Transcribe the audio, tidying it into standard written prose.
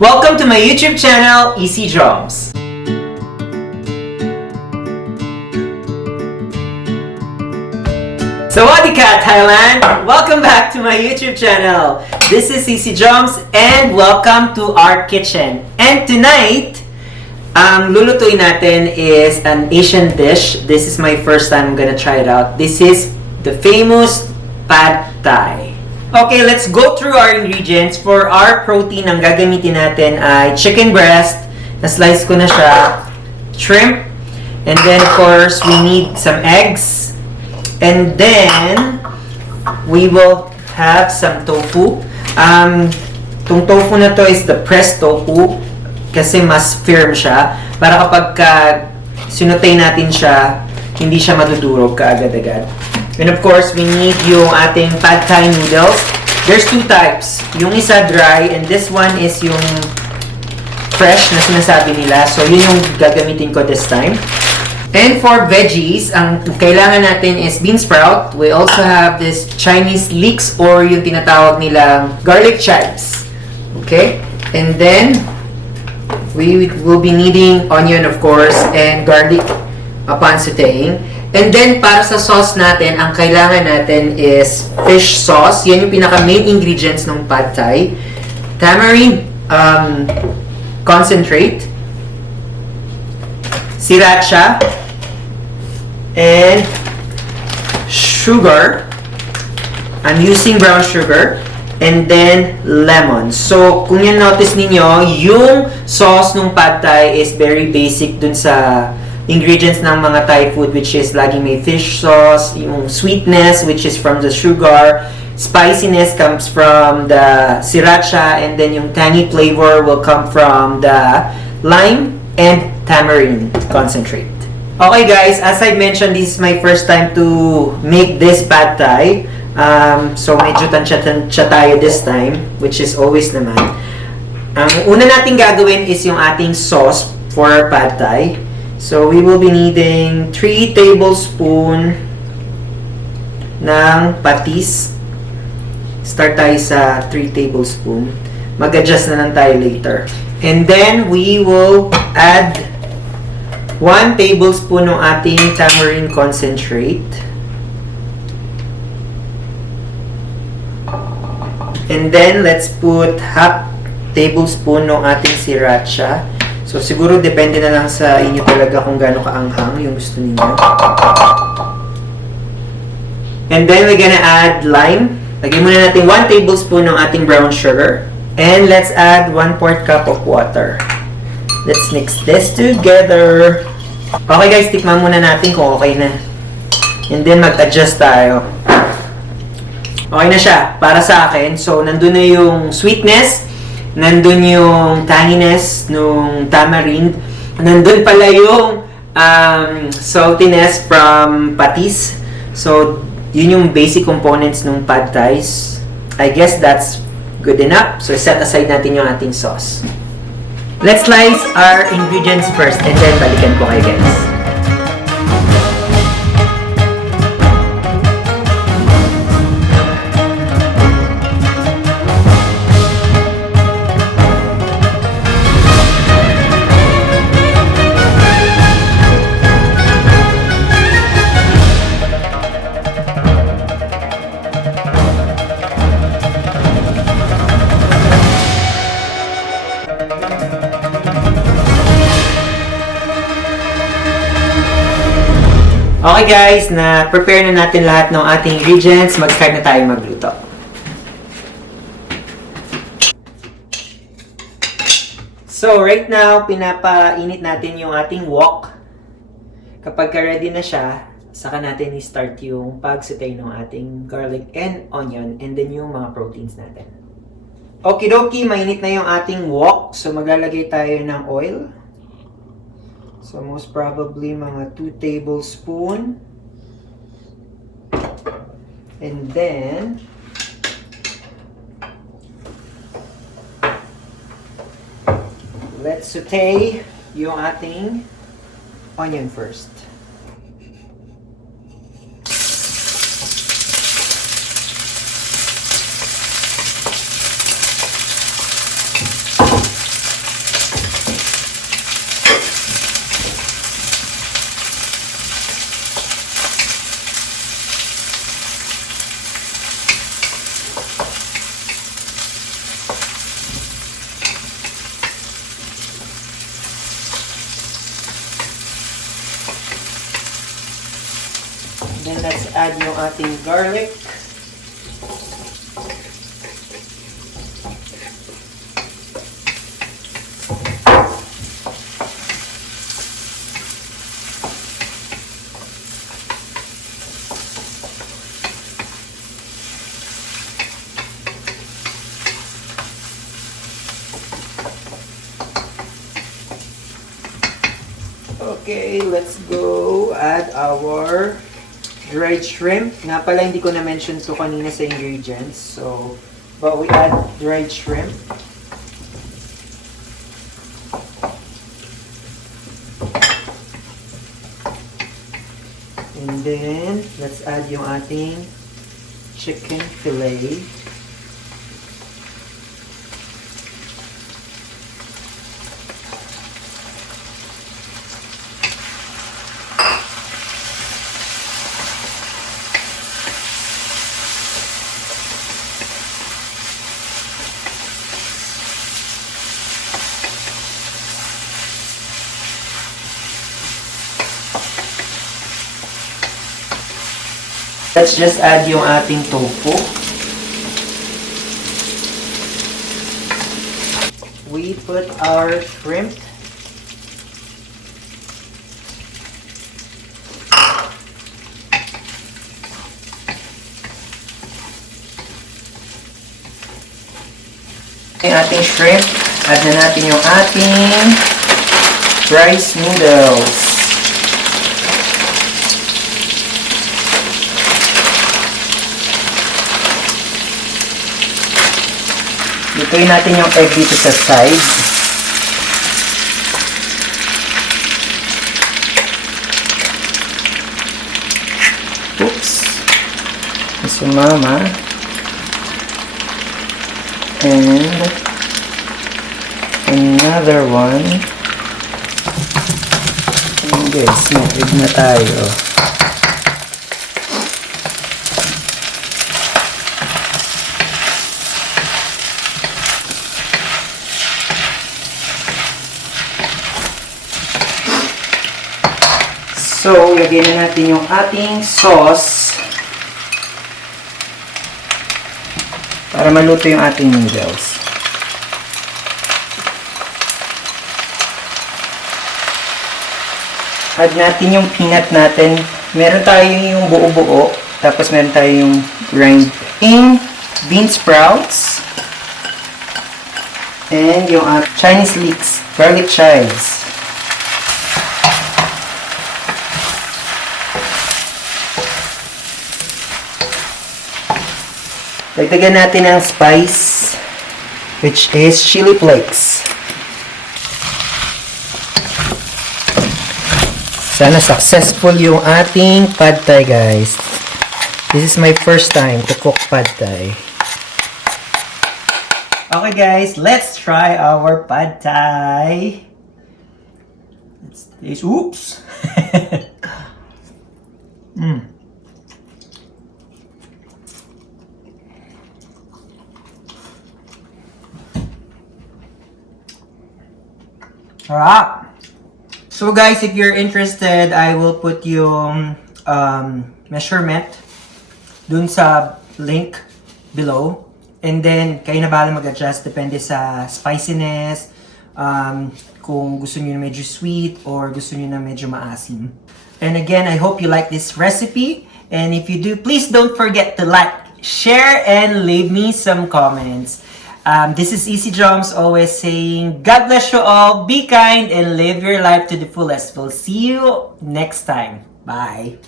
Welcome to my YouTube channel, Easy Jomz. Sawadee ka, Thailand! Welcome back to my YouTube channel. This is Easy Jomz and welcome to our kitchen. And tonight, ang lulutuin natin is an Asian dish. This is my first time I'm gonna try it out. This is the famous Pad Thai. Okay, let's go through our ingredients. For our protein, ang gagamitin natin ay chicken breast. Na-slice ko na siya. Shrimp. And then, of course, we need some eggs. And then, we will have some tofu. Itong tofu na to is the pressed tofu kasi mas firm siya. Para kapag sinutay natin siya, hindi siya madudurog kaagad-agad. And of course, we need yung ating Pad Thai noodles. There's two types. Yung isa dry, and this one is yung fresh na sinasabi nila. So, yun yung gagamitin ko this time. And for veggies, ang kailangan natin is bean sprout. We also have this Chinese leeks or yung tinatawag nilang garlic chives. Okay? And then, we will be needing onion, of course, and garlic upon sauteing. And then, para sa sauce natin, ang kailangan natin is fish sauce. Yan yung pinaka-main ingredients ng Pad Thai. Tamarind concentrate. Siracha. And sugar. I'm using brown sugar. And then, lemon. So, kung yan notice ninyo, yung sauce ng Pad Thai is very basic dun sa ingredients ng mga Thai food, which is laging may fish sauce, yung sweetness, which is from the sugar, spiciness comes from the sriracha, and then yung tangy flavor will come from the lime and tamarind concentrate. Okay guys, as I mentioned, this is my first time to make this Pad Thai. So medyo tansya tayo this time, which is always naman. Ang una natin gagawin is yung ating sauce for Pad Thai. So, we will be needing 3 tablespoons ng patis. Start tayo sa 3 tablespoons. Mag-adjust na lang tayo later. And then, we will add 1 tablespoon ng ating tamarind concentrate. And then, let's put half tablespoon ng ating sriracha. So, siguro depende na lang sa inyo talaga kung gaano kaanghang yung gusto niyo. And then, we're gonna add lime. Lagyan muna natin 1 tablespoon ng ating brown sugar. And let's add 1/4 cup of water. Let's mix this together. Okay guys, tikman muna natin kung okay na. And then, mag-adjust tayo. Okay na siya, para sa akin. So, nandun na yung sweetness. Nandun yung tanginess nung tamarind. Nandun pala yung saltiness from patis. So, yun yung basic components nung Pad Thais. I guess that's good enough. So, set aside natin yung ating sauce. Let's slice our ingredients first and then balikan ko kayo guys. Okay guys, na-prepare na natin lahat ng ating ingredients. Mag-start na tayo magluto. So, right now, pinapainit natin yung ating wok. Kapag ready na siya, saka natin i-start yung pag-saute ng ating garlic and onion and then yung mga proteins natin. Okidoki, mainit na yung ating wok. So, maglalagay tayo ng oil. So, most probably, mga 2 tablespoons. And then, let's saute yung ating onion first. Then let's add yung ating garlic. Okay, let's go add our dried shrimp. Nga pala, hindi ko na-mention to kanina sa ingredients. So, but we add dried shrimp. And then, let's add yung ating chicken fillet. Let's just add yung ating tofu. We put our shrimp. Yung ating shrimp, add na natin yung ating rice noodles. Lutuin natin yung egg dito sa side. Oops. Sumama. And another one. And guys, may egg na tayo. So, lagyan na natin yung ating sauce para maluto yung ating noodles. Add natin yung peanut natin. Meron tayo yung buo-buo, tapos meron tayo yung grind in bean sprouts, and yung Chinese leeks, garlic chives. Dagdagan natin ang spice, which is chili flakes. Sana successful yung ating pad thai, guys. This is my first time to cook pad thai. Okay, guys, let's try our pad thai. Let's taste. Oops! Alright. So guys, if you're interested, I will put yung measurement dun sa link below. And then, kayo na bahala mag-adjust. Depende sa spiciness, kung gusto nyo na medyo sweet or gusto nyo na medyo maasim. And again, I hope you like this recipe. And if you do, please don't forget to like, share, and leave me some comments. This is Jomz always saying, God bless you all, be kind, and live your life to the fullest. We'll see you next time. Bye.